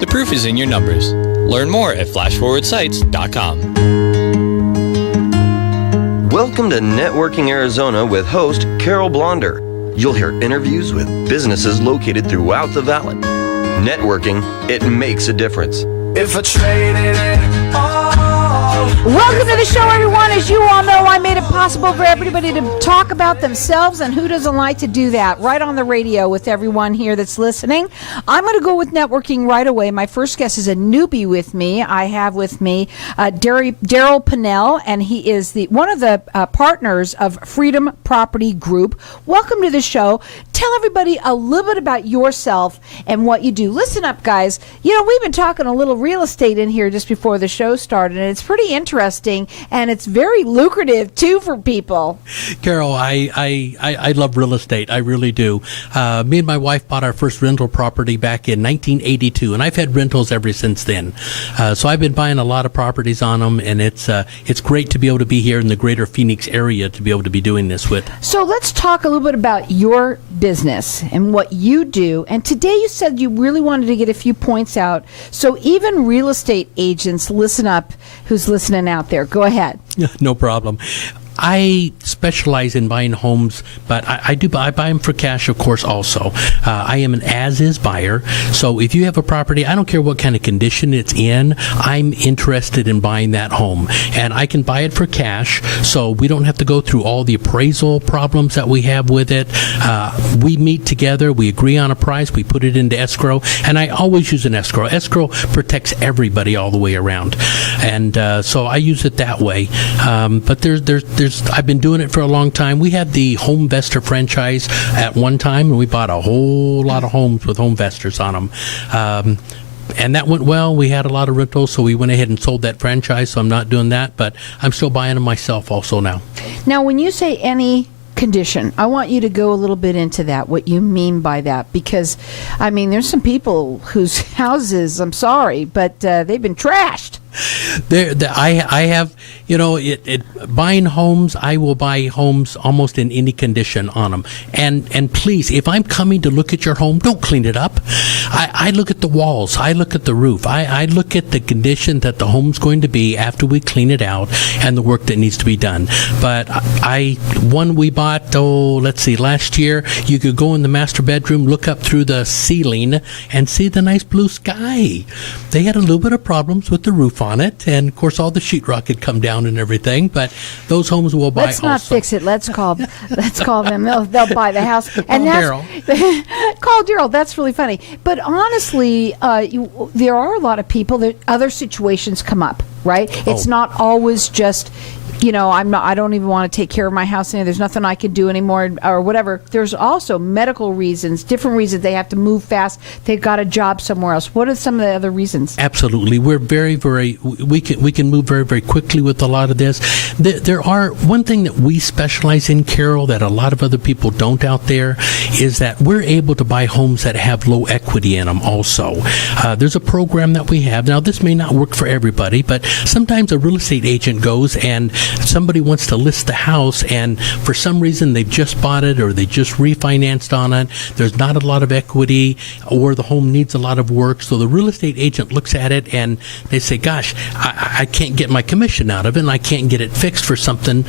The proof is in your numbers. Learn more at flashforwardsites.com. Welcome to Networking Arizona with host Carol Blonder. You'll hear interviews with businesses located throughout the valley. Networking, it makes a difference. If I traded it all. Welcome to the show, everyone. As you all know, I made it possible for everybody to talk about themselves, and who doesn't like to do that right on the radio with everyone here that's listening. I'm going to go with networking right away. My first guest is a newbie with me. I have with me Daryl Pennell, and he is one of the partners of Freedom Property Group. Welcome to the show. Tell everybody a little bit about yourself and what you do. Listen up, guys. You know, we've been talking a little real estate in here just before the show started, and it's pretty interesting, and it's very lucrative too for people. Carol, I love real estate. I really do. Me and my wife bought our first rental property back in 1982, and I've had rentals ever since then. So I've been buying a lot of properties on them, and it's great to be able to be here in the greater Phoenix area to be able to be doing this with. So let's talk a little bit about your business and what you do. And today you said you really wanted to get a few points out. So even real estate agents, listen up, who's listening out there. Go ahead. No problem. I specialize in buying homes, but I buy them for cash, of course, also. I am an as-is buyer, so if you have a property, I don't care what kind of condition it's in, I'm interested in buying that home. And I can buy it for cash, so we don't have to go through all the appraisal problems that we have with it. We meet together, we agree on a price, we put it into escrow, and I always use an escrow. Escrow protects everybody all the way around. And so I use it that way. But I've been doing it for a long time. We had the Home Vestor franchise at one time, and we bought a whole lot of homes with Home Vestors on them. And that went well. We had a lot of rentals, so we went ahead and sold that franchise, so I'm not doing that, but I'm still buying them myself also now. Now, when you say any condition, I want you to go a little bit into that, what you mean by that, because, I mean, there's some people whose houses, I'm sorry, but they've been trashed. I have, buying homes, I will buy homes almost in any condition on them. And please, if I'm coming to look at your home, don't clean it up. I look at the walls. I look at the roof. I look at the condition that the home's going to be after we clean it out and the work that needs to be done. But one we bought, last year, you could go in the master bedroom, look up through the ceiling, and see the nice blue sky. They had a little bit of problems with the roof on it, and of course all the sheetrock had come down and everything, but those homes will buy also. Let's not fix it. Let's call them. They'll buy the house. And Daryl. Call Daryl. That's really funny. But honestly, there are a lot of people that other situations come up, right? It's not always just, I don't even want to take care of my house anymore. There's nothing I can do anymore or whatever. There's also medical reasons, different reasons. They have to move fast. They've got a job somewhere else. What are some of the other reasons? Absolutely. We're we can move very, very quickly with a lot of this. There are one thing that we specialize in, Carol, that a lot of other people don't out there, is that we're able to buy homes that have low equity in them also. There's a program that we have. Now, this may not work for everybody, but sometimes a real estate agent goes and somebody wants to list the house, and for some reason they've just bought it or they just refinanced on it. There's not a lot of equity, or the home needs a lot of work. So the real estate agent looks at it and they say, gosh, I can't get my commission out of it, and I can't get it fixed for something.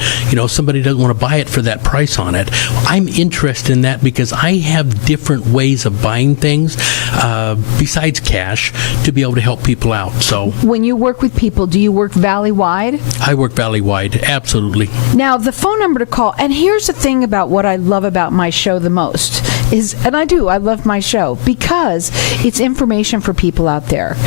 Somebody doesn't want to buy it for that price on it. I'm interested in that because I have different ways of buying things besides cash to be able to help people out. So when you work with people, do you work valley-wide? I work valley-wide. Absolutely. Now, the phone number to call, and here's the thing about what I love about my show the most, is, and I love my show, because it's information for people out there.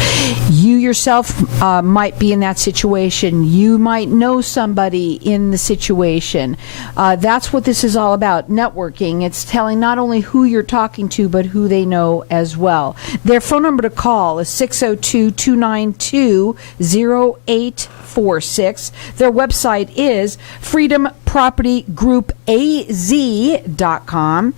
You yourself might be in that situation. You might know somebody in the situation. That's what this is all about, networking. It's telling not only who you're talking to, but who they know as well. Their phone number to call is 602-292-0846. Their website is freedompropertygroupaz.com.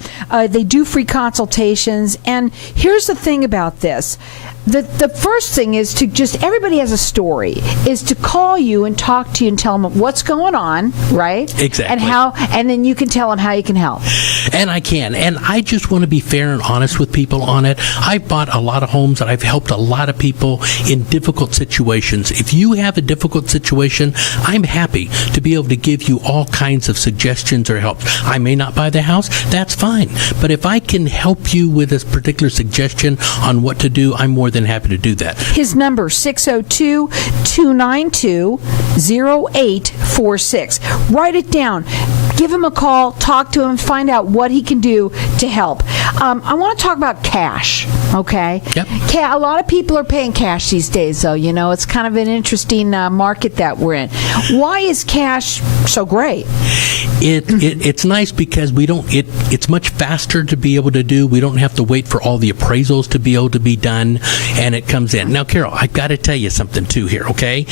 They do free consultations. And here's the thing about this. the first thing is to just, everybody has a story, is to call you and talk to you and tell them what's going on, right? Exactly. And then you can tell them how you can help. And I can. And I just want to be fair and honest with people on it. I've bought a lot of homes and I've helped a lot of people in difficult situations. If you have a difficult situation, I'm happy to be able to give you all kinds of suggestions or help. I may not buy the house. That's fine. But if I can help you with this particular suggestion on what to do, I'm more than happy to do that. His number, 602-292-0846. Write it down. Give him a call, talk to him, find out what he can do to help. I want to talk about cash, okay? Yep. A lot of people are paying cash these days, though. You know, it's kind of an interesting market that we're in. Why is cash so great? It's nice because we don't. It's much faster to be able to do. We don't have to wait for all the appraisals to be able to be done, and it comes in. Now, Carol, I've got to tell you something too here, okay?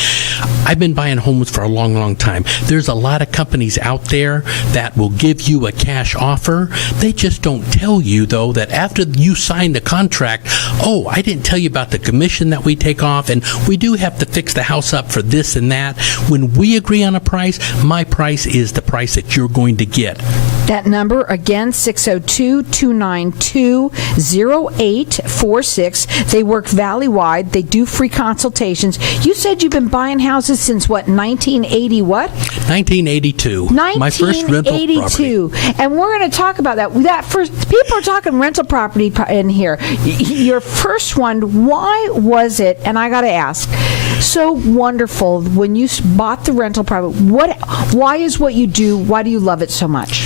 I've been buying homes for a long, long time. There's a lot of companies out there that will give you a cash offer. They just don't tell you, though, that after you sign the contract, oh, I didn't tell you about the commission that we take off, and we do have to fix the house up for this and that. When we agree on a price, my price is the price that you're going to get. That number, again, 602-292-0846. They work valley-wide. They do free consultations. You said you've been buying houses since, what, 1980 what? 1982. My first rental property. And we're going to talk about that. People are talking rental property in here. Your first one, why was it, and I got to ask, so wonderful when you bought the rental property? Why is what you do, why do you love it so much?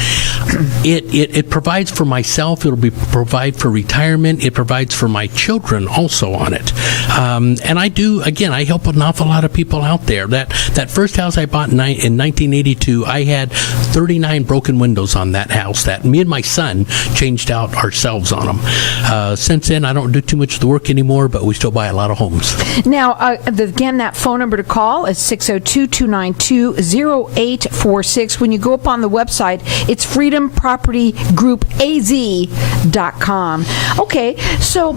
It provides for myself. It'll provide for retirement. It provides for my children also on it. And I do, again, I help an awful lot of people out there. That first house I bought in 1982, I had 39 broken windows on that house that me and my son changed out ourselves on them. Since then, I don't do too much of the work anymore, but we still buy a lot of homes. Now, again, that phone number to call is 602-292-0846. When you go up on the website, it's freedompropertygroupaz.com. Okay, so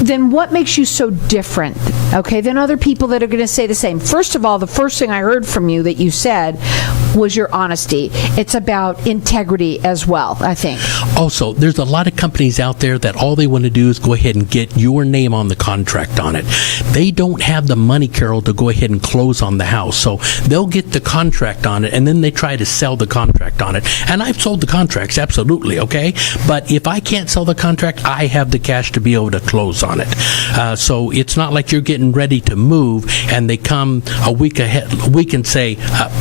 then what makes you so different, okay, than other people that are going to say the same? First of all, the first thing I heard from you that you said was your honesty. It's about integrity as well, I think. Also, there's a lot of companies out there that all they want to do is go ahead and get your name on the contract on it. They don't have the money, Carol, to go ahead and close on the house. So they'll get the contract on it, and then they try to sell the contract on it. And I've sold the contracts, absolutely, okay? But if I can't sell the contract, I have the cash to be able to close on it. So it's not like you're getting ready to move, and they come a week and say,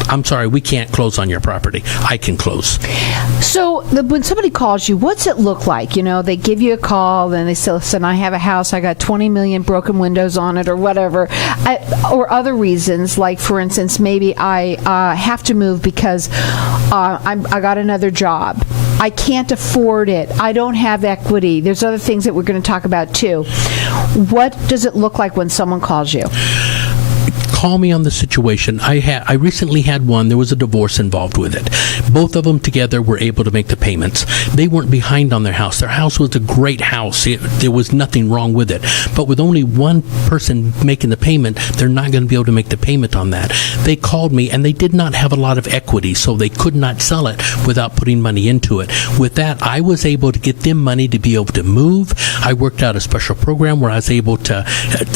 I'm sorry, we can't close on your property. I can close. So when somebody calls you, what's it look like? You know, they give you a call, and they say, listen, I have a house, I got 20 million broken windows on it, or whatever. Or other reasons, like, for instance, maybe I have to move because I got another job. I can't afford it. I don't have equity. There's other things that we're going to talk about, too. What does it look like when someone calls you? Call me on the situation. I recently had one. There was a divorce involved with it. Both of them together were able to make the payments. They weren't behind on their house. Their house was a great house. There was nothing wrong with it. But with only one person making the payment, they're not going to be able to make the payment on that. They called me, and they did not have a lot of equity, so they could not sell it without putting money into it. With that, I was able to get them money to be able to move. I worked out a special program where I was able to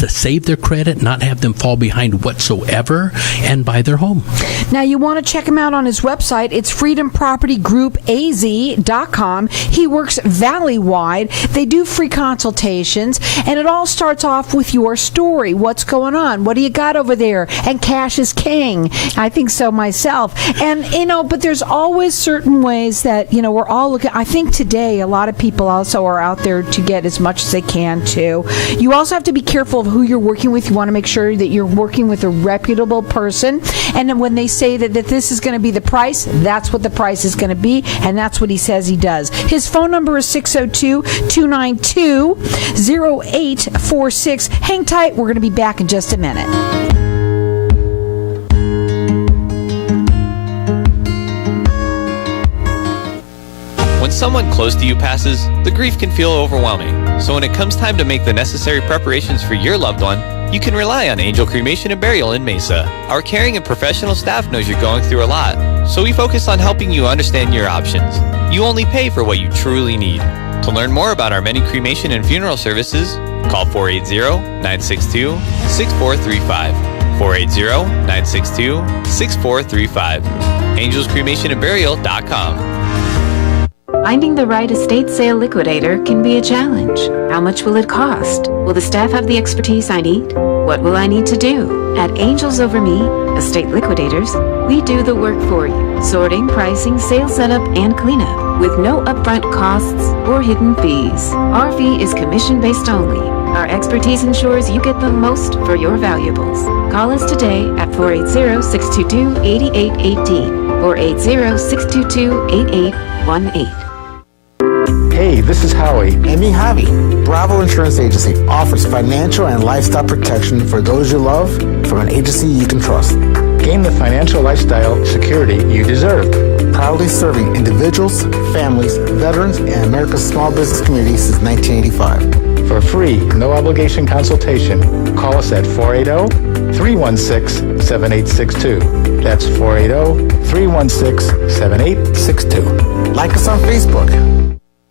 save their credit, not have them fall behind whatsoever, and buy their home. Now, you want to check him out on his website. It's freedompropertygroupaz.com. He works valley-wide. They do free consultations, and it all starts off with your story. What's going on? What do you got over there? And cash is king. I think so myself. And, but there's always certain ways that, we're all looking. I think today a lot of people also are out there to get as much as they can, too. You also have to be careful of who you're working with. You want to make sure that you're working with a reputable person. And then when they say that this is going to be the price, that's what the price is going to be, and that's what he says he does. His phone number is 602-292-0846. Hang tight. We're going to be back in just a minute. When someone close to you passes, the grief can feel overwhelming. So when it comes time to make the necessary preparations for your loved one, you can rely on Angel Cremation and Burial in Mesa. Our caring and professional staff knows you're going through a lot, so we focus on helping you understand your options. You only pay for what you truly need. To learn more about our many cremation and funeral services, call 480-962-6435. 480-962-6435. AngelsCremationandBurial.com. Finding the right estate sale liquidator can be a challenge. How much will it cost? Will the staff have the expertise I need? What will I need to do? At Angels Over Me, Estate Liquidators, we do the work for you. Sorting, pricing, sale setup, and cleanup with no upfront costs or hidden fees. Our fee is commission-based only. Our expertise ensures you get the most for your valuables. Call us today at 480-622-8818 or 480-622-8818. Hey, this is Howie. And me, Javi. Bravo Insurance Agency offers financial and lifestyle protection for those you love from an agency you can trust. Gain the financial lifestyle security you deserve. Proudly serving individuals, families, veterans, and America's small business community since 1985. For free, no obligation consultation, call us at 480-316-7862. That's 480-316-7862. Like us on Facebook.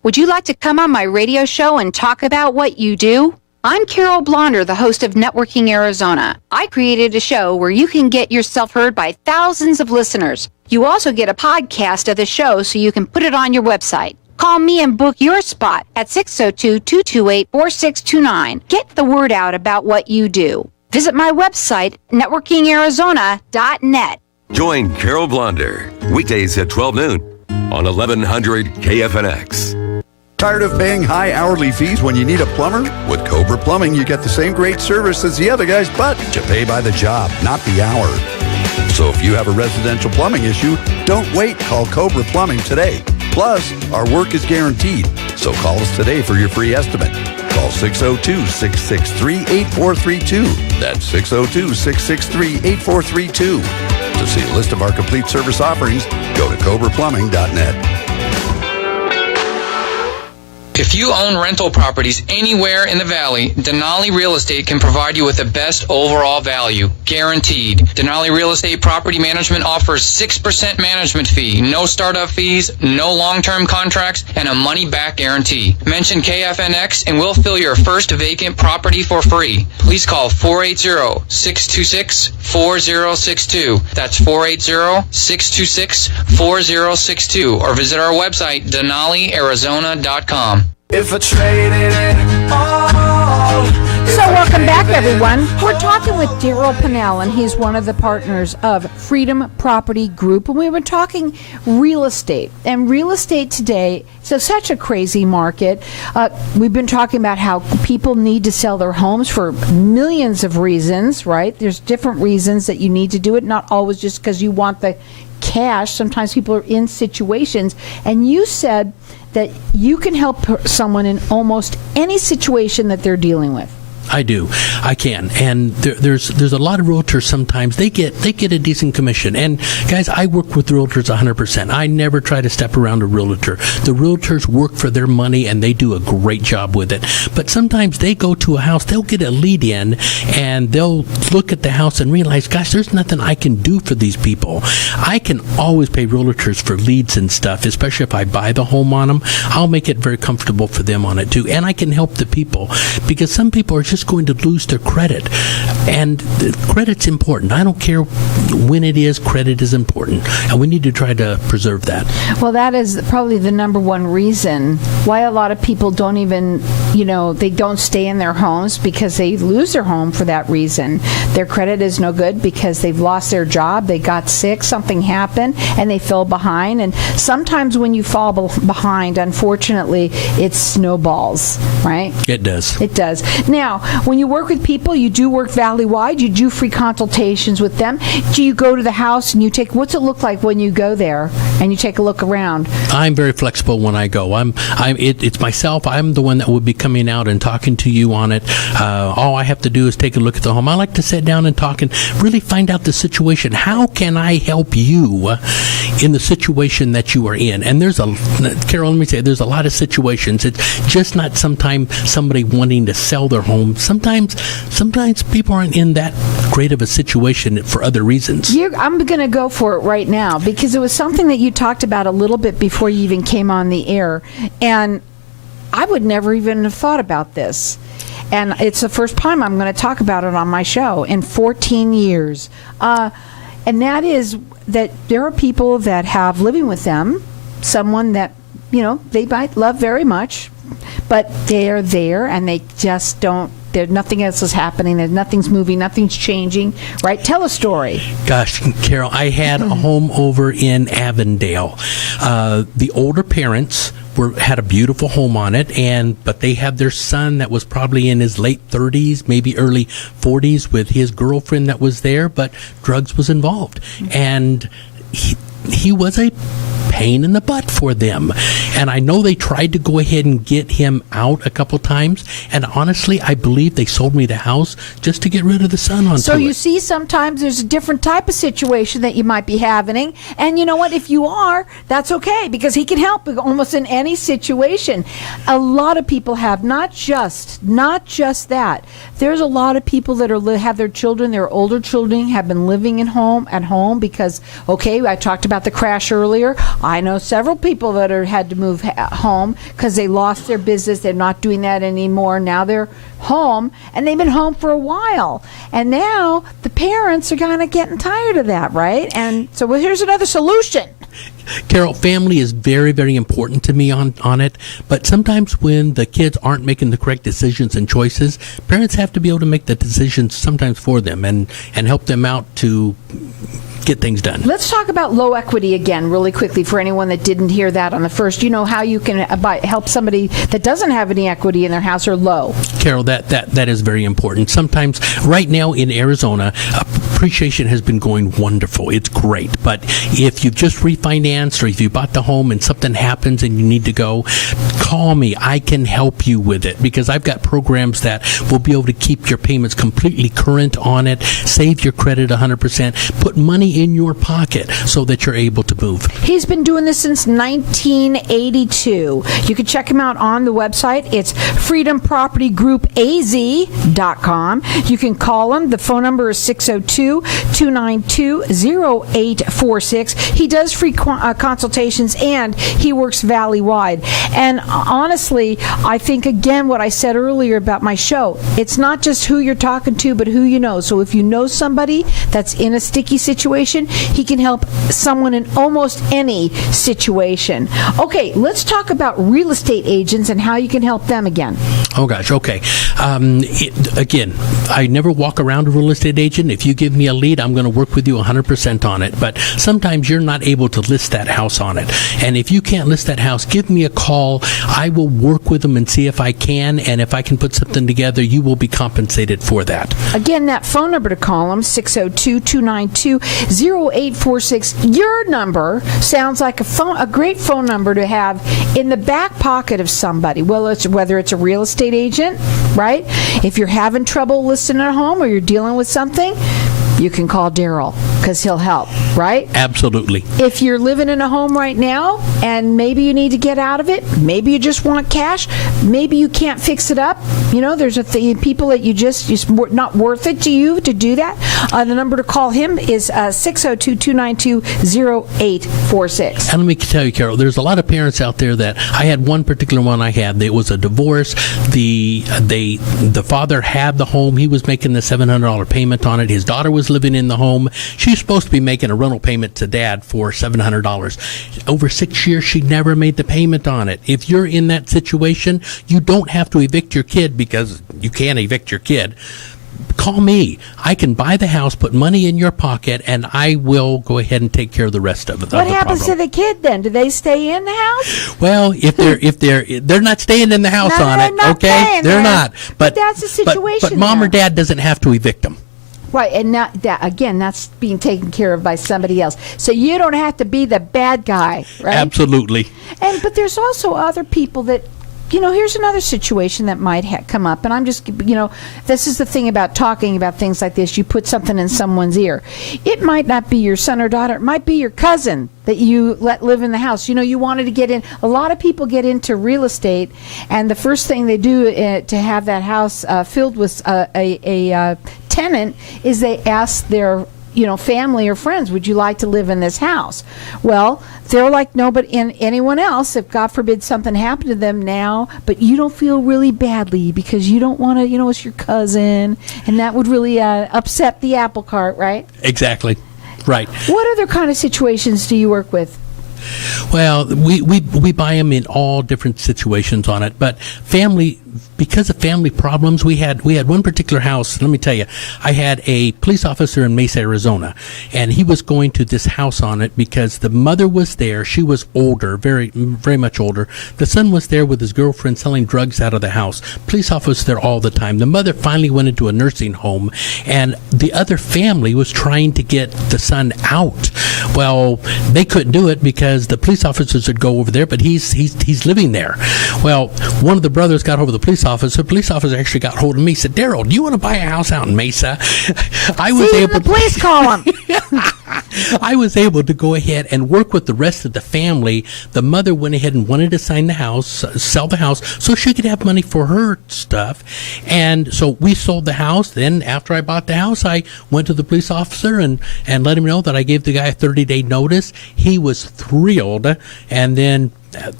Would you like to come on my radio show and talk about what you do? I'm Carol Blonder, the host of Networking Arizona. I created a show where you can get yourself heard by thousands of listeners. You also get a podcast of the show so you can put it on your website. Call me and book your spot at 602-228-4629. Get the word out about what you do. Visit my website, networkingarizona.net. Join Carol Blonder, weekdays at 12 noon on 1100 KFNX. Tired of paying high hourly fees when you need a plumber? With Cobra Plumbing, you get the same great service as the other guys, but you pay by the job, not the hour. So if you have a residential plumbing issue, don't wait. Call Cobra Plumbing today. Plus, our work is guaranteed. So call us today for your free estimate. Call 602-663-8432. That's 602-663-8432. To see a list of our complete service offerings, go to cobraplumbing.net. If you own rental properties anywhere in the valley, Denali Real Estate can provide you with the best overall value, guaranteed. Denali Real Estate Property Management offers 6% management fee, no startup fees, no long-term contracts, and a money-back guarantee. Mention KFNX and we'll fill your first vacant property for free. Please call 480-626-4062. That's 480-626-4062 or visit our website, DenaliArizona.com. If I traded it all. So welcome back, everyone. We're talking with Daryl Pennell, and he's one of the partners of Freedom Property Group, and we were talking real estate. And real estate today, so such a crazy market. We've been talking about how people need to sell their homes for millions of reasons, right? There's different reasons that you need to do it, not always just because you want the cash. Sometimes people are in situations, and you said that you can help someone in almost any situation that they're dealing with. I do. I can. And there's a lot of realtors sometimes, they get a decent commission. And guys, I work with realtors 100%. I never try to step around a realtor. The realtors work for their money and they do a great job with it. But sometimes they go to a house, they'll get a lead in and they'll look at the house and realize, gosh, there's nothing I can do for these people. I can always pay realtors for leads and stuff, especially if I buy the home on them. I'll make it very comfortable for them on it too. And I can help the people because some people are just going to lose their credit, and credit's important. I don't care when it is, credit is important, and we need to try to preserve that. Well, that is probably the number one reason why a lot of people don't even, they don't stay in their homes, because they lose their home for that reason. Their credit is no good because they've lost their job, they got sick, something happened, and they fell behind. And sometimes when you fall behind, unfortunately, it snowballs, right? It does. It does. Now, when you work with people, you do work valley-wide. You do free consultations with them. Do you go to the house and you take, what's it look like when you go there and you take a look around? I'm very flexible when I go. It's myself. I'm the one that would be coming out and talking to you on it. All I have to do is take a look at the home. I like to sit down and talk and really find out the situation. How can I help you in the situation that you are in? And Carol, let me say, there's a lot of situations. It's just not sometimes somebody wanting to sell their home. Sometimes people aren't in that great of a situation for other reasons. I'm going to go for it right now because it was something that you talked about a little bit before you even came on the air. And I would never even have thought about this. And it's the first time I'm going to talk about it on my show in 14 years. And that is that there are people that have living with them someone that, they might love very much, but they're there and they just don't. Nothing else is happening. Nothing's moving. Nothing's changing. Right? Tell a story. Gosh, Carol, I had a home over in Avondale. The older parents had a beautiful home on it, but they had their son that was probably in his late 30s, maybe early 40s, with his girlfriend that was there, but drugs was involved, and he was a pain in the butt for them. And I know they tried to go ahead and get him out a couple times, and honestly, I believe they sold me the house just to get rid of the son onto it. So you see, sometimes there's a different type of situation that you might be having, and you know what? If you are, that's okay, because he can help almost in any situation. A lot of people have not just that. There's a lot of people that have their children, their older children, have been living at home because, okay, I talked about the crash earlier. I know several people that had to move home because they lost their business. They're not doing that anymore. Now they're home, and they've been home for a while. And now the parents are kind of getting tired of that, right? And so here's another solution. Carol, family is very, very important to me on it, but sometimes when the kids aren't making the correct decisions and choices, parents have to be able to make the decisions sometimes for them and help them out to get things done. Let's talk about low equity again really quickly for anyone that didn't hear that on the first. You know how you can help somebody that doesn't have any equity in their house or low. Carol, that is very important. Sometimes, right now in Arizona, appreciation has been going wonderful. It's great. But if you've just refinanced or if you bought the home and something happens and you need to go, call me. I can help you with it because I've got programs that will be able to keep your payments completely current on it, save your credit 100%, put money in your pocket so that you're able to move. He's been doing this since 1982. You can check him out on the website. It's freedompropertygroupaz.com. You can call him. The phone number is 602-292-0846. He does free consultations, and he works valley-wide. And honestly, I think, again, what I said earlier about my show, it's not just who you're talking to, but who you know. So if you know somebody that's in a sticky situation, he can help someone in almost any situation. Okay, let's talk about real estate agents and how you can help them again. Oh, gosh, okay. Again, I never walk around a real estate agent. If you give me a lead, I'm going to work with you 100% on it. But sometimes you're not able to list that house on it. And if you can't list that house, give me a call. I will work with them and see if I can. And if I can put something together, you will be compensated for that. Again, that phone number to call them, 602-292-0846. Your number sounds like a great phone number to have in the back pocket of somebody. Well, whether it's a real estate agent, right? If you're having trouble listing a home or you're dealing with something, you can call Daryl because he'll help, right? Absolutely. If you're living in a home right now and maybe you need to get out of it, maybe you just want cash, maybe you can't fix it up, there's people that it's not worth it to you to do that. The number to call him is 602-292-0846. And let me tell you, Carol, there's a lot of parents out there that I had one particular one I had. It was a divorce. The father had the home. He was making the $700 payment on it. His daughter was living in the home. She's supposed to be making a rental payment to dad for $700. Over 6 years, she never made the payment on it. If you're in that situation, you don't have to evict your kid because you can't evict your kid. call me. I can buy the house, put money in your pocket, and I will go ahead and take care of the rest of it. What happens to the kid then? Do they stay in the house? Well, if they're not staying in the house No, on they're it, not okay? staying They're there. not. But that's the situation But mom there. or dad doesn't have to evict them. Right, and that's being taken care of by somebody else. So you don't have to be the bad guy, right? Absolutely. But there's also other people that, here's another situation that might come up. And I'm just, this is the thing about talking about things like this. You put something in someone's ear. It might not be your son or daughter. It might be your cousin that you let live in the house. You wanted to get in. A lot of people get into real estate, and the first thing they do to have that house filled with a tenant is they ask their family or friends, would you like to live in this house? Well, they're like nobody and anyone else. If God forbid something happened to them now, but you don't feel really badly because you don't want to, it's your cousin, and that would really upset the apple cart, right? Exactly. Right. What other kind of situations do you work with? Well, we buy them in all different situations on it, but because of family problems, we had one particular house. Let me tell you, I had a police officer in Mesa, Arizona, and he was going to this house on it because the mother was there. She was older, very, very much older. The son was there with his girlfriend selling drugs out of the house. Police officer there all the time. The mother finally went into a nursing home, and the other family was trying to get the son out. Well, they couldn't do it because the police officers would go over there, but he's living there. Well, one of the brothers got over the police officer. The police officer actually got hold of me. Said, "Daryl, do you want to buy a house out in Mesa?" I was able. The police call him. I was able to go ahead and work with the rest of the family. The mother went ahead and wanted to sign the house, sell the house, so she could have money for her stuff. And so we sold the house. Then after I bought the house, I went to the police officer and let him know that I gave the guy a 30-day notice. He was thrilled. And then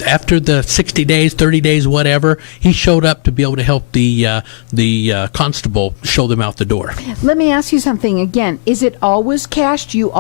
after the 60 days, 30 days, whatever, he showed up to be able to help the constable show them out the door. Let me ask you something again. Is it always cash? Do you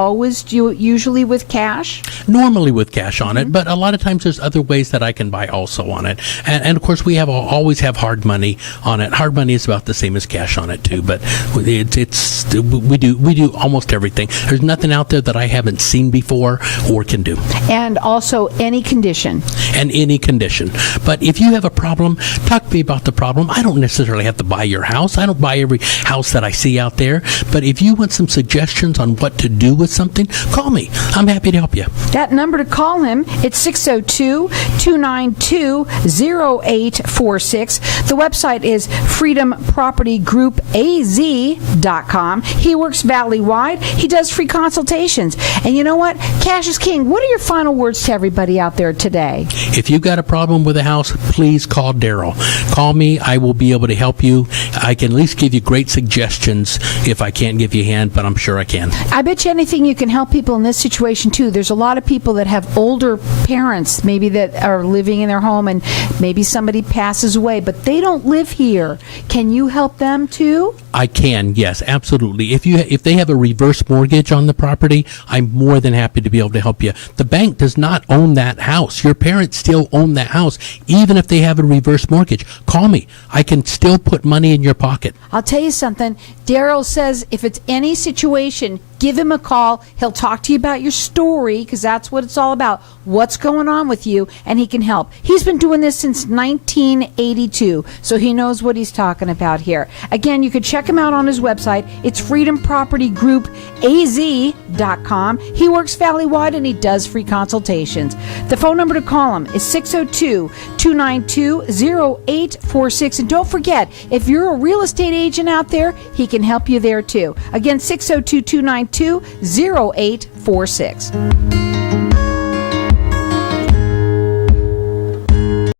usually with cash? Normally with cash on it, but a lot of times there's other ways that I can buy also on it. And of course, we always have hard money on it. Hard money is about the same as cash on it too, but we do almost everything. There's nothing out there that I haven't seen before or can do. And also any condition. And any condition. But if you have a problem, talk to me about the problem. I don't necessarily have to buy your house. I don't buy every house that I see out there. But if you want some suggestions on what to do with something, call me. I'm happy to help you. That number to call him, it's 602-292-0846. The website is freedompropertygroupaz.com. He works valley-wide. He does free consultations. And you know what? Cash is king. What are your final words to everybody out there today? If you've got a problem with a house, please call Daryl. Call me. I will be able to help you. I can at least give you great suggestions if I can't give you a hand, but I'm sure I can. I bet you anything you can help people in this situation, too. There's a lot of people that have older parents, maybe that are living in their home, and maybe somebody passes away, but they don't live here. Can you help them, too? I can, yes, absolutely. If they have a reverse mortgage on the property, I'm more than happy to be able to help you. The bank does not own that house. Your parents still own that house, even if they have a reverse mortgage. Call me. I can still put money in your pocket. I'll tell you something. Daryl says if it's any situation, give him a call. He'll talk to you about your story, because that's what it's all about. What's going on with you, and he can help. He's been doing this since 1982, so he knows what he's talking about here. Again, you can check him out on his website. It's freedompropertygroupaz.com. He works valley-wide, and he does free consultations. The phone number to call him is 602-292-0846. And don't forget, if you're a real estate agent out there, he can help you there too. Again, 602-292-0846.